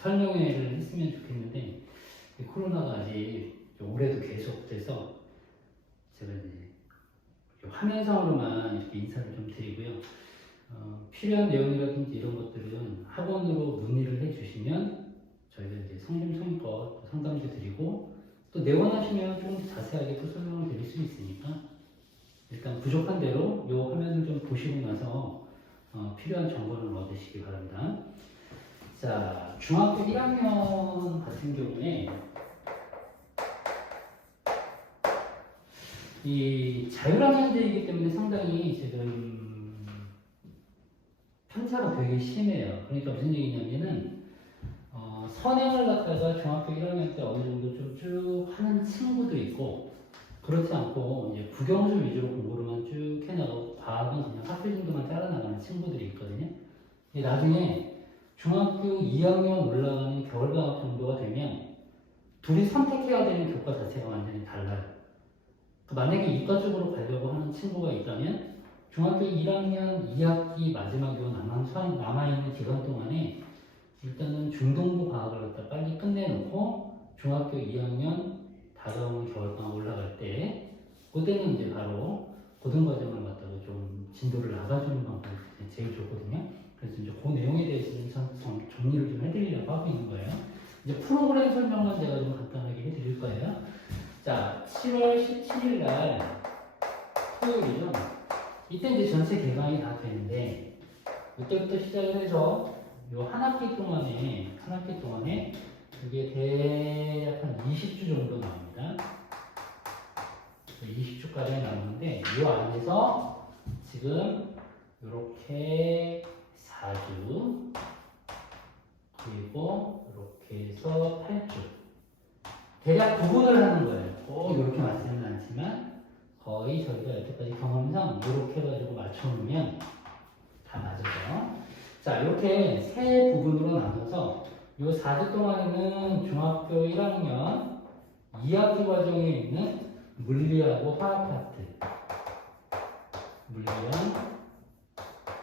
설명회를 했으면 좋겠는데 코로나가 아직 올해도 계속돼서 제가 이제 화면상으로만 이렇게 인사를 좀 드리고요. 필요한 내용이라든지 이런 것들은 학원으로 문의를 해주시면 저희가 이제 성심성의껏 상담도 드리고 또 내원하시면 좀 자세하게 또 설명을 드릴 수 있으니까 일단 부족한 대로 이 화면을 좀 보시고 나서 필요한 정보를 얻으시기 바랍니다. 자, 중학교 1학년 같은 경우에 이 자율학년제이기 때문에 상당히 지금 편차가 되게 심해요. 그러니까 무슨 얘기냐면은 선행을 갖다가 중학교 1학년 때 어느 정도 좀 쭉 하는 친구도 있고 그렇지 않고 이제 국영수 위주로 공부를만 쭉 해나가고 과학은 그냥 학교 정도만 따라 나가는 친구들이 있거든요. 나중에 중학교 2학년 올라가는 겨울방학 정도가 되면 둘이 선택해야 되는 교과 자체가 완전히 달라요. 만약에 이과 쪽으로 가려고 하는 친구가 있다면 중학교 1학년 2학기 마지막 요 남아있는 기간 동안에 일단은 중등부 과학을 갖다 빨리 끝내놓고 중학교 2학년 다가오는 겨울방학 올라갈 때 그때는 이제 바로 고등과정을 갖다가 좀 진도를 나가주는 방법이 제일 좋거든요. 그래서 이제 그 내용에 대해서는 정리를 좀 해드리려고 하고 있는 거예요. 이제 프로그램 설명만 제가 좀 간단하게 해드릴 거예요. 자, 7월 17일 날 토요일이죠. 이때 이제 전체 개강이 다 되는데 이때부터 시작을 해서 요 한 학기 동안에 이게 대략 한 20주 정도 나옵니다. 20주까지 나오는데 이 안에서 지금 이렇게 4주 그리고 이렇게 해서 8주 대략 구분을 하는 거예요. 꼭 이렇게 맞지는 않지만 거의 저희가 여태까지 경험상 이렇게 해가지고 맞춰놓으면 다 맞아요. 자, 이렇게 세 부분으로 나눠서 이 4주 동안에는 중학교 1학년 2학기 과정에 있는 물리하고 화학 파트, 물리랑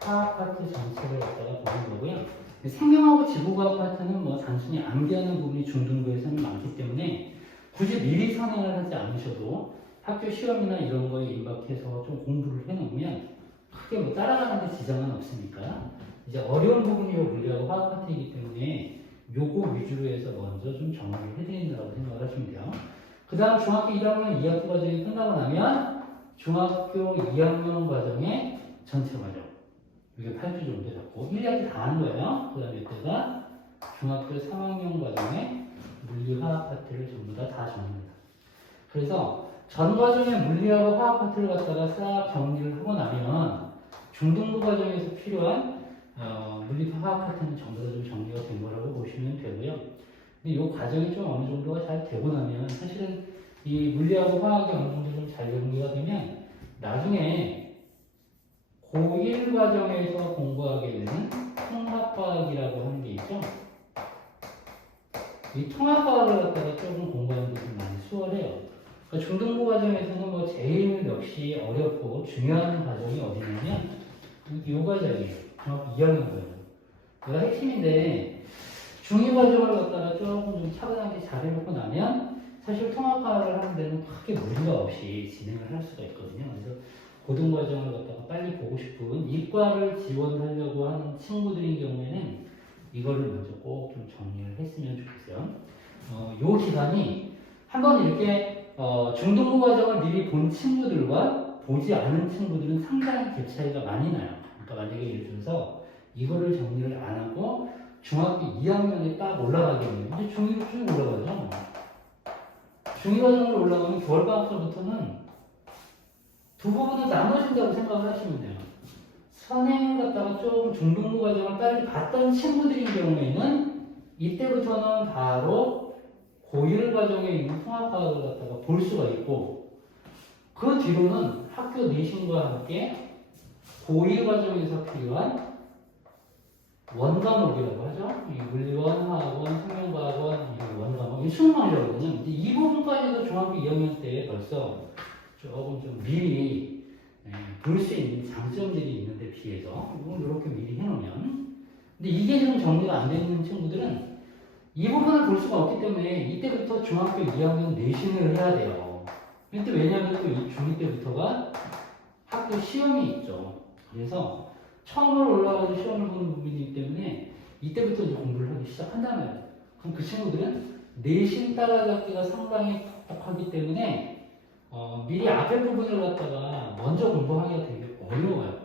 화학 파트 전체를 갖다가 보는 거고요. 생명하고 지구과학 파트는 뭐 단순히 암기하는 부분이 중등부에서는 많기 때문에 굳이 미리 선행을 하지 않으셔도 학교 시험이나 이런 거에 임박해서 좀 공부를 해놓으면 크게 뭐 따라가는 데 지장은 없으니까 이제 어려운 부분이 물리하고 화학 파트이기 때문에 요거 위주로 해서 먼저 좀 정리를 해드린다고 생각을 하시면 돼요. 그 다음 중학교 1학년 2학기 과정이 끝나고 나면 중학교 2학년 과정의 전체 과정 이게 8주 정도 잡고 1학기 다 하는 거예요. 그 다음에 이때가 중학교 3학년 과정의 물리화학 파트를 전부 다 정리합니다. 그래서 전 과정의 물리하고 화학 파트를 갖다가 싹 정리를 하고 나면 중등부 과정에서 필요한 물리화학 파트는 전부 다 좀 정리가 된 거라고 보시면 되고요. 근데 이 과정이 좀 어느 정도가 잘 되고 나면 사실은 이 물리하고 화학이 어느 정도 좀 잘 정리가 되면 나중에 고1 과정에서 공부하게 되는 통합과학이라고 하는 게 있죠. 이 통합과학을 갖다가 조금 공부하는 게 좀 많이 수월해요. 그러니까 중등부 과정에서는 뭐 제일 역시 어렵고 중요한 과정이 어디냐면 이 과정이에요. 중학교 2학년 과정. 이거 핵심인데 중2 과정을 갖다가 조금 좀 차분하게 잘 해놓고 나면 사실 통합과학을 하는 데는 크게 무리가 없이 진행을 할 수가 있거든요. 그래서 고등과정을 갖다가 빨리 보고 싶은 이과를 지원하려고 하는 친구들인 경우에는 이거를 먼저 꼭 좀 정리를 했으면 좋겠어요. 요 기간이 한번 이렇게 중등부 과정을 미리 본 친구들과 보지 않은 친구들은 상당히 갭 차이가 많이 나요. 그러니까 만약에 예를 들어서 이거를 정리를 안 하고 중학교 2학년에 딱 올라가게 되면 이제 중2로 쭉 올라가죠. 중2 과정으로 올라가면 겨울방학서부터는 두 부분을 나눠진다고 생각을 하시면 돼요. 선행을 갖다가 조금 중등부 과정을 빨리 봤던 친구들인 경우에는 이때부터는 바로 고1 과정에 있는 통합과학을 갖다가 볼 수가 있고 그 뒤로는 학교 내신과 함께 고2 과정에서 필요한 원과목이라고 하죠. 이 물리원, 화학원, 생명과학원, 이 원과목, 이 수능망이거든요. 이 부분까지도 중학교 2학년 때 벌써 조금 좀 미리 볼 수 있는 장점들이 있는데 비해서 이건 이렇게 미리 해놓으면 근데 이게 좀 정리가 안 되는 친구들은 이 부분을 볼 수가 없기 때문에 이때부터 중학교 2학년 내신을 해야 돼요. 이때 왜냐하면 또 이 중2 때부터가 학교 시험이 있죠. 그래서 처음으로 올라가서 시험을 보는 부분이기 때문에 이때부터 이제 공부를 하기 시작한단 말이에요. 그럼 그 친구들은 내신 따라잡기가 상당히 퍽퍽하기 때문에 미리 앞에 부분을 갖다가 먼저 공부하기가 되게 어려워요.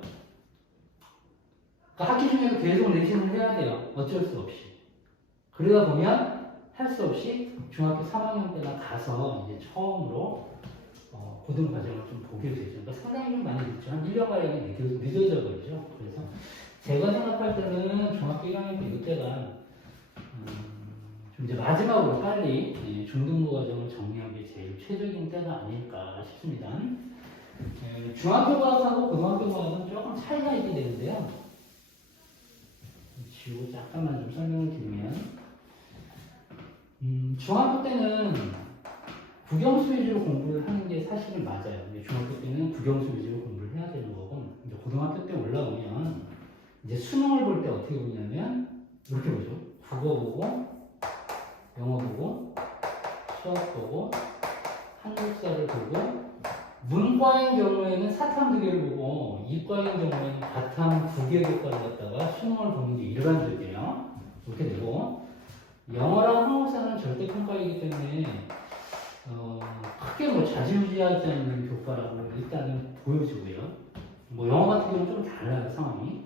그러니까 학기 중에도 계속 내신을 해야 돼요. 어쩔 수 없이. 그러다 보면 할 수 없이 중학교 3학년 때나 가서 이제 처음으로 고등 과정을 좀 보게 되죠. 그러니까 상당히 좀 많이 늦죠. 한 1년가량이 늦어져 버리죠. 그래서 제가 생각할 때는 중학교 1학년 때 이때가 좀 이제 마지막으로 빨리 중등부 과정을 정리하는 게 제일 최적인 때가 아닐까 싶습니다. 중학교 과학하고 고등학교 과학은 조금 차이가 있게 되는데요. 지우고 잠깐만 좀 설명을 드리면 중학교 때는 국영수 위주로 공부를 하는 게 사실은 맞아요. 근데 중학교 때는 국영수 위주로 공부를 해야 되는 거고 이제 고등학교 때 올라오면 이제 수능을 볼 때 어떻게 보냐면 이렇게 보죠. 국어 보고 영어 보고 수학 보고 한국사를 보고 문과인 경우에는 사탐 2개를 보고 이과인 경우에는 바탐 2개 교과를 갖다가 수능을 보는 게 일반적이에요. 이렇게 되고 영어랑 한국사는 절대평가이기 때문에 크게 뭐 좌지우지하지 않는 교과라고 일단은 보여지고요. 뭐 영어 같은 경우는 좀 달라요, 상황이.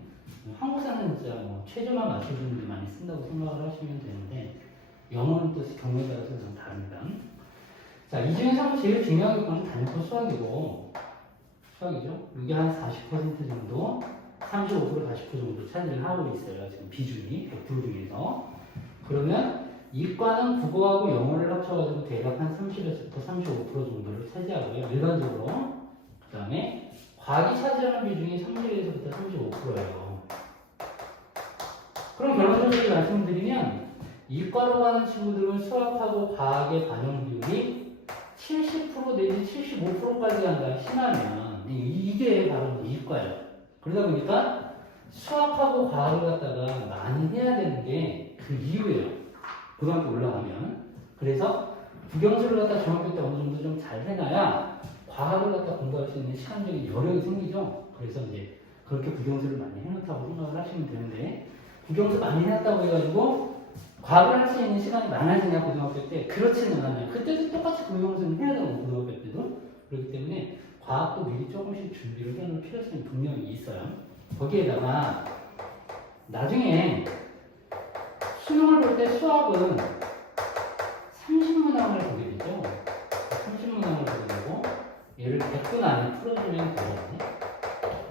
한국사는 진짜 뭐 최저만 맞춰주는 데 많이 쓴다고 생각을 하시면 되는데 영어는 또 경우에 따라서 좀 다릅니다. 자, 이 중에서 제일 중요한 교과는 단코 수학이고 수학이죠. 이게 한 40% 정도, 35% 40% 정도 차지를 하고 있어요. 지금 비중이 100% 중에서. 그러면 이과는 국어하고 영어를 합쳐가지고 대략 한 30에서부터 35% 정도를 차지하고요. 일반적으로. 그 다음에 과학이 차지하는 비중이 30에서부터 35%예요. 그럼 결론적으로 말씀드리면 이과로 가는 친구들은 수학하고 과학의 반영 비율이 70% 내지 75%까지 간다 심하면 이게 바로 이과예요. 그러다 보니까 수학하고 과학을 갖다가 많이 해야 되는 게 그 이유예요. 고등학교 올라가면. 그래서 국영수를 갖다 중학교 때 어느 정도 좀 잘 해놔야 과학을 갖다 공부할 수 있는 시간적인 여력이 생기죠. 그래서 이제 그렇게 국영수를 많이 해놓다고 생각을 하시면 되는데 국영수 많이 해놨다고 해가지고 과학을 할 수 있는 시간이 많아지냐 고등학교 때? 그렇지는 않아요. 그때도 똑같이 국영수는 해야 되고 고등학교 때도. 그렇기 때문에 과학도 미리 조금씩 준비를 해놓을 필요성이 분명히 있어요. 거기에다가 나중에 수능을 볼 때 수학은 30문항을 보게 되죠. 30문항을 보게 되고 얘를 100분 안에 풀어주면 되거든요.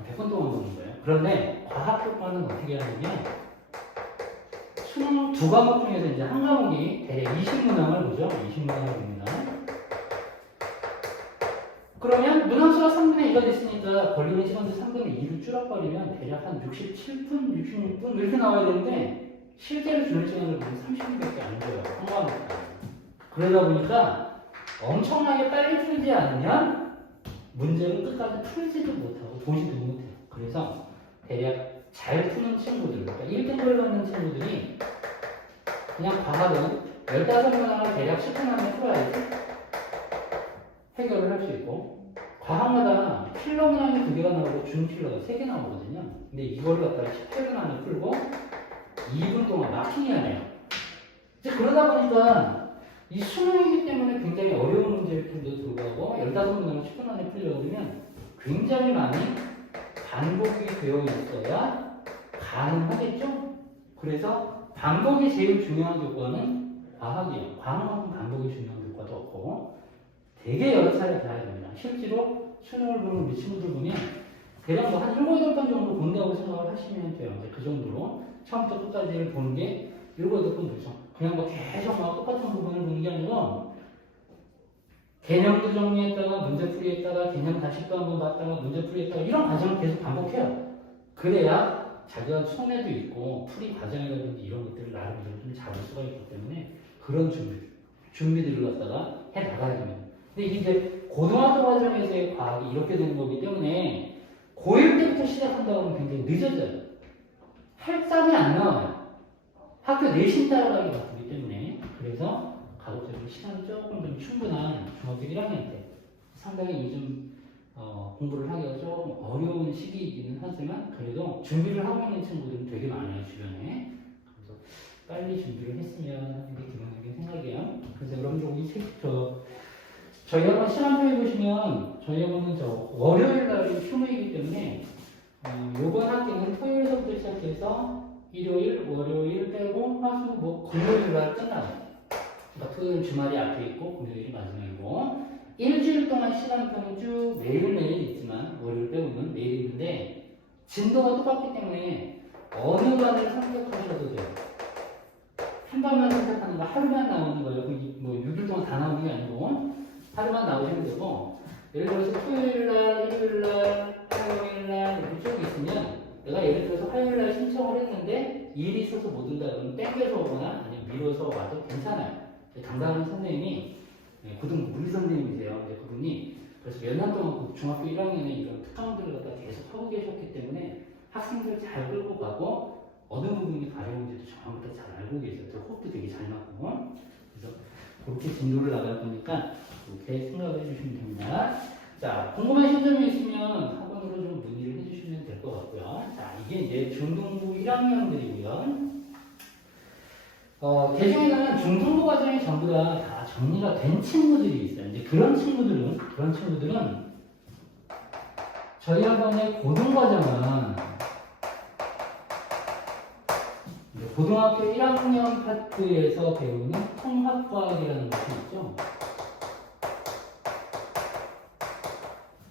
100분 동안 보는 거예요. 그런데 과학 교과는 어떻게 하냐면 수능 2과목 중에서 이제 한 과목이 대략 20문항을 보죠. 20문항을 봅니다. 그러면 문항수가 3분의 2가 됐으니까 걸리는 시간도 3분의 2로 줄어버리면 대략 한 67분, 66분 이렇게 나와야 되는데 실제로 주는 시간을 보면 30분밖에 안 줘요. 한 과목. 그러다 보니까 엄청나게 빨리 풀지 않으면 문제를 끝까지 풀지도 못하고 보지도 못해요. 그래서 대략 잘 푸는 친구들, 그러니까 1등급을 받는 친구들이 그냥 과학은 15문항을 대략 10분 안에 풀어야지 해결을 할 수 있고 과학마다 필러 문항이 2개가 나오고 준필러가 3개 나오거든요. 근데 이걸 갖다가 18분 안에 풀고 2분 동안 마킹해야 돼요. 이제 그러다 보니까 이 수능이기 때문에 굉장히 어려운 문제일 텐데도 불구하고 15문항을 10분 안에 풀려고 그러면 굉장히 많이 반복이 되어 있어야 가능하겠죠? 그래서 반복이 제일 중요한 교과는 과학이에요. 과학만큼 반복이 중요한 교과도 없고 되게 여러 차례 봐야 됩니다. 실제로 수능을 보는 우리 친구들 보면 대략 뭐 한 7, 8번 정도 본다고 생각을 하시면 돼요. 이제 그 정도로 처음부터 끝까지 보는 게 7, 8번 보죠. 그냥 뭐 계속 막 똑같은 부분을 보는 게 아니고 개념도 정리했다가 문제풀이 했다가 개념 다시 또 한번 봤다가 문제풀이 했다가 이런 과정을 계속 반복해요. 그래야 자기가 손에도 있고 풀이 과정이라든지 이런 것들을 나름대로 좀 잡을 수가 있기 때문에 그런 준비들을 갖다가 해 나가야 됩니다. 근데 이제 고등학교 과정에서의 과학이 이렇게 되는 거기 때문에 고1 때부터 시작한다고 하면 굉장히 늦어져요. 할 짬이 안 나와요. 학교 내신 따라가기 바쁘기 때문에. 그래서 가급적이면 시간이 조금 좀 충분한 중학교 1학년 때 상당히 요즘 공부를 하기가 조금 어려운 시기이기는 하지만 그래도 준비를 하고 있는 친구들은 되게 많아요 주변에. 그래서 빨리 준비를 했으면 하는 게 기본적인 생각이에요. 그래서 여러분들 이 책 저희 학원 시간표에 보시면 저희 학원은 월요일 날이 휴무이기 때문에 이번 학기는 토요일부터 시작해서 일요일, 월요일 빼고 화수, 목, 금요일 날 끝나요. 그러니까 토요일 주말이 앞에 있고 금요일이 마지막이고 일주일 동안 시간표는 쭉 매일매일 있지만 월요일 빼고는 매일 있는데 진도가 똑같기 때문에 어느 반을 선택하셔도 돼요. 한 반만 선택하는 거 하루만 나오는 거예요. 뭐 6일 동안 다 나오는 게 아니고 하루만 나오시면 되고 예를 들어서 토요일날, 일요일날, 화요일날 이렇게 쭉 있으면 내가 예를 들어서 화요일날 신청을 했는데 일이 있어서 못 온다 그러면 땡겨서 오거나 아니면 미뤄서 와도 괜찮아요. 담당하는 선생님이 고등 물리 선생님이세요. 근데 그분이 그래서 몇 년 동안 중학교 1학년에 이런 특강들을 갖다 계속 하고 계셨기 때문에 학생들 잘 끌고 가고 어느 부분이 가려운지도 저한테 잘 알고 계세요. 저 호흡도 되게 잘 맞고 그래서 그렇게 진도를 나갈 거니까 이렇게 생각을 해주시면 됩니다. 자, 궁금하신 점이 있으면 학원으로 좀 문의를 해주시면 될 것 같고요. 자, 이게 이제 중등부 1학년들이고요. 개중에는 중등부 과정이 전부 다 정리가 된 친구들이 있어요. 이제 그런 친구들은 저희 학원의 고등과정은 고등학교 1학년 파트에서 배우는 통합과학이라는 것이 있죠.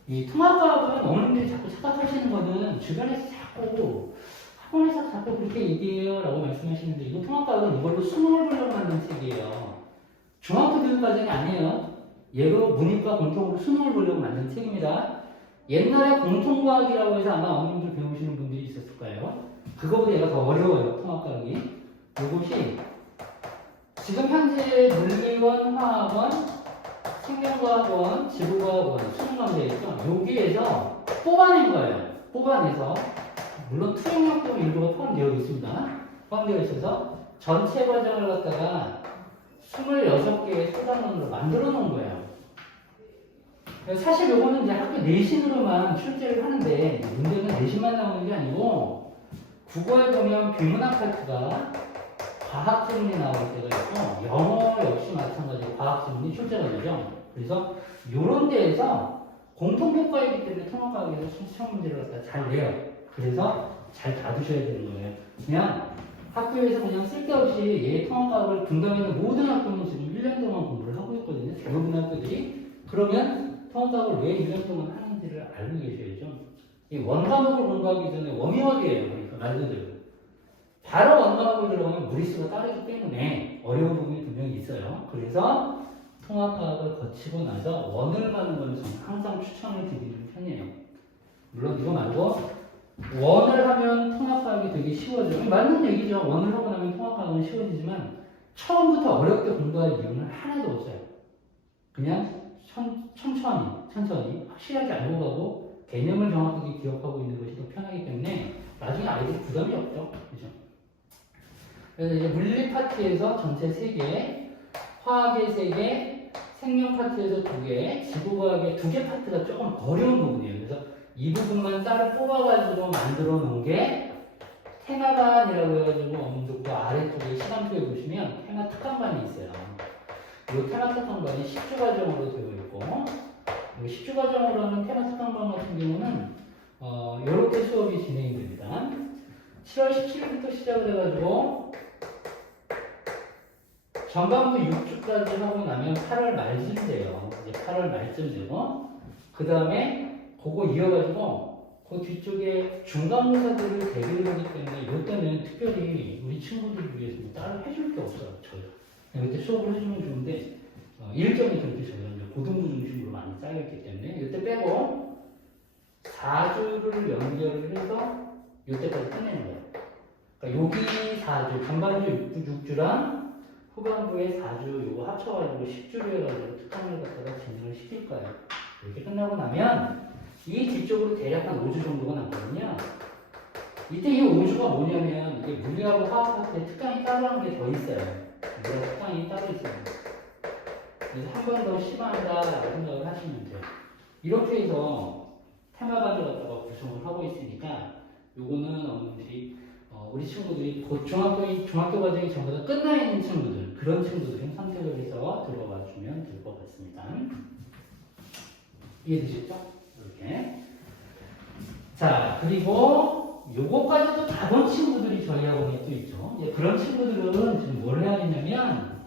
이 통합과학은 어머님들이 자꾸 착각하시는 거는 주변에서 자꾸 학원에서 자꾸 그렇게 얘기해요 라고 말씀하시는데 이거 통합과학은 이걸로 수능을 보려고 만든 책이에요. 중학교 교육과정이 아니에요. 얘로 문이과 공통으로 수능을 보려고 만든 책입니다. 옛날에 공통과학이라고 해서 아마 어머님들 배우시는 분들이 있었을 거예요. 그거보다 얘가 더 어려워요. 통합과학이. 이것이 지금 현재 물리원, 화학원, 생명과학원, 지구과학원, 수능과학에 있죠. 여기에서 뽑아낸 거예요. 뽑아내서 물론 투영역도 일부가 포함되어 있습니다. 포함되어 있어서 전체 과정을 갖다가 26개의 소단원으로 만들어 놓은 거예요. 사실 요거는 이제 학교 내신으로만 출제를 하는데 문제는 내신만 나오는 게 아니고 국어에 보면 비문학 파트가 과학 지문이 나올 때가 있고 영어 역시 마찬가지로 과학 지문이 출제가 되죠. 그래서 이런 데에서 공통평가이기 때문에 통합과학에서 시험 문제를 갖다 잘 내요. 그래서 잘 봐두셔야 되는 거예요. 그냥 학교에서 그냥 쓸데없이 얘 통합과학을 분담하는 모든 학교는 지금 1년 동안 공부를 하고 있거든요. 대부분 학교들이. 그러면 통합과학을 왜 1년 동안 하는지를 알고 계셔야죠. 이 원과목을 공부하기 전에 워밍업이에요. 그러니까 말 그대로. 바로 원과목을 들어가면 무리수가 따르기 때문에 어려운 부분이 분명히 있어요. 그래서 통합과학을 거치고 나서 원을 가는 건 저는 항상 추천을 드리는 편이에요. 물론 이거 말고 원을 하면 통합과학이 되게 쉬워져요. 맞는 얘기죠. 원을 하고 나면 통합과학은 쉬워지지만 처음부터 어렵게 공부할 이유는 하나도 없어요. 그냥 천천히 확실하게 알고 가고 개념을 정확하게 기억하고 있는 것이 더 편하기 때문에 나중에 아이들이 부담이 없죠. 그죠? 그래서 이제 물리 파트에서 전체 3개, 화학의 3개, 생명 파트에서 2개, 지구과학의 2개 파트가 조금 어려운 부분이에요. 그래서 이 부분만 따로 뽑아가지고 만들어 놓은 게 테마반이라고 해가지고 어머님들 그 아래쪽에 시간표에 보시면 테마 특강반이 있어요. 이 테마 특강반이 10주 과정으로 되어 있고 10주 과정으로 하는 테마 특강반 같은 경우는 이렇게 수업이 진행이 됩니다. 7월 17일부터 시작을 해가지고 전반부 6주까지 하고 나면 8월 말쯤 돼요. 이제 8월 말쯤 되고 그 다음에 그거 이어가지고 그 뒤쪽에 중간고사들을 대비를 하기 때문에 이때는 특별히 우리 친구들을 위해서 따로 해줄 게 없어요. 저희가 이때 수업을 해주면 좋은데 일정이 그렇게 저희가 고등부 중심으로 많이 짜여있기 때문에 이때 빼고 4주를 연결을 해서 이때까지 끝내는 거예요. 그러니까 여기 4주, 전반부 6주랑 후반부에 4주 이거 합쳐가지고 10주를 해가지고 특강을 갖다가 진행을 시킬 거예요. 이렇게 끝나고 나면 이 뒤쪽으로 대략 한 5주 정도가 남거든요. 이때 이 5주가 뭐냐면 이게 물리하고 화학할 때 특강이 따로 하는 게 더 있어요. 물리학 특강이 따로 있어요. 그래서 한 번 더 심화한다라고 생각을 하시면 돼요. 이렇게 해서 테마반을 갖다가 구성을 하고 있으니까 요거는 어머님들이 우리 친구들이 곧 중학교 과정이 전부 다 끝나 있는 친구들, 그런 친구들은 선택을 해서 들어가 주면 될 것 같습니다. 이해되셨죠? 이렇게. 자, 그리고 요거까지도 다 본 친구들이 저희 학원에 또 있죠. 이제 그런 친구들은 지금 뭘 해야 되냐면,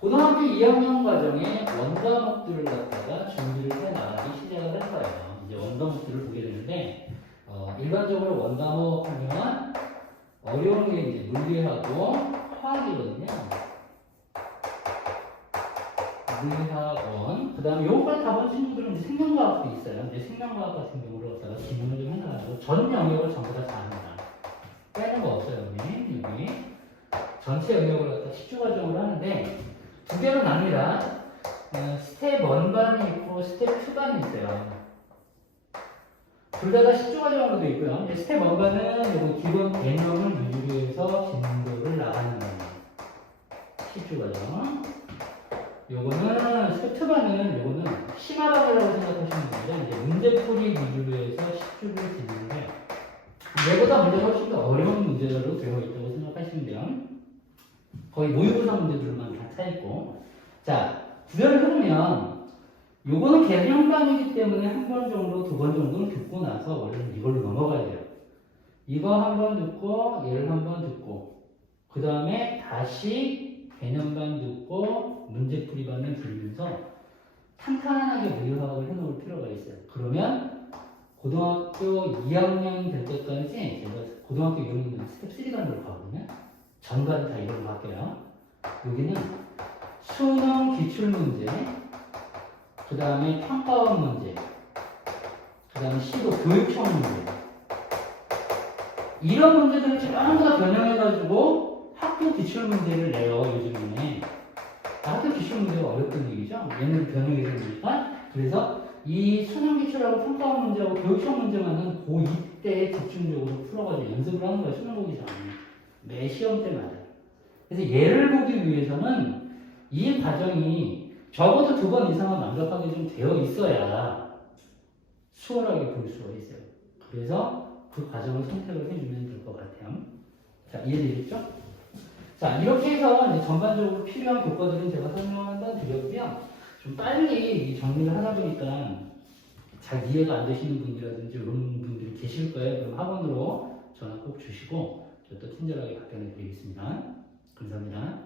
고등학교 2학년 과정에 원과목들을 갖다가 준비를 해 나가기 시작을 할 거예요. 이제 원과목들을 보게 되는데, 일반적으로 원과목 하면 어려운 게 이제 물리하고 화학이거든요. 물리학원. 그 다음에 요거까지 다 본 친구들은 이제 생명과학도 있어요. 이제 생명과학 같은 경우를 갖다가 기능을 좀 해놔가지고 전 영역을 전부 다 합니다. 빼는 거 없어요, 여기. 전체 영역을 갖다 10주 과정으로 하는데, 두 개로 납니다. 스텝 1반이 있고 스텝 2반이 있어요. 둘 다 10주 과정으로 되어 있고요. 이제 스텝 1반은 요거 기본 개념을 위주로 해서 진도를 나가는 거예요. 10주 과정. 요거는 스텝 2반은 요거는 심화반이라고 생각하시면 됩니다. 이제 문제풀이 위주로 해서 10주를 진행해요. 얘보다 문제가 훨씬 더 어려운 문제로 되어 있다고 생각하시면 돼요. 거의 모의고사 문제들만 다 차있고. 자, 구별을 해보면 요거는 개념반이기 때문에 한 번 정도, 두 번 정도는 듣고 나서 원래는 이걸로 넘어가야 돼요. 이거 한 번 듣고, 얘를 한 번 듣고, 그 다음에 다시 개념반 듣고, 문제풀이반을 들으면서 탄탄하게 물리화학을 해놓을 필요가 있어요. 그러면 고등학교 2학년 될 때까지 제가 고등학교 2학년 되면 스텝 3반으로 가거든요. 전반 다 이걸로 바뀌어요. 여기는 수능 기출문제, 그 다음에 평가원 문제, 그 다음에 시도 교육청 문제. 이런 문제들을 전부 다 변형해가지고 학교 기출문제를 내요, 요즘에. 학교 기출문제가 어렵던 얘기죠? 얘는 변형해서 되니까. 그래서 이 수능 기출하고 평가원 문제하고 교육청 문제만은 고2 때 집중적으로 풀어가지고 연습을 하는 거예요, 수능 보기 전에. 매 시험 때마다. 그래서 얘를 보기 위해서는 이 과정이 적어도 2번 이상은 완벽하게 좀 되어 있어야 수월하게 볼 수가 있어요. 그래서 그 과정을 선택을 해주면 될 것 같아요. 자, 이해되겠죠? 자, 이렇게 해서 이제 전반적으로 필요한 교과들은 제가 설명을 드렸고요. 좀 빨리 이 정리를 하다 보니까 잘 이해가 안 되시는 분이라든지 이런 분들이 계실 거예요. 그럼 학원으로 전화 꼭 주시고 저 또 친절하게 답변해 드리겠습니다. 감사합니다.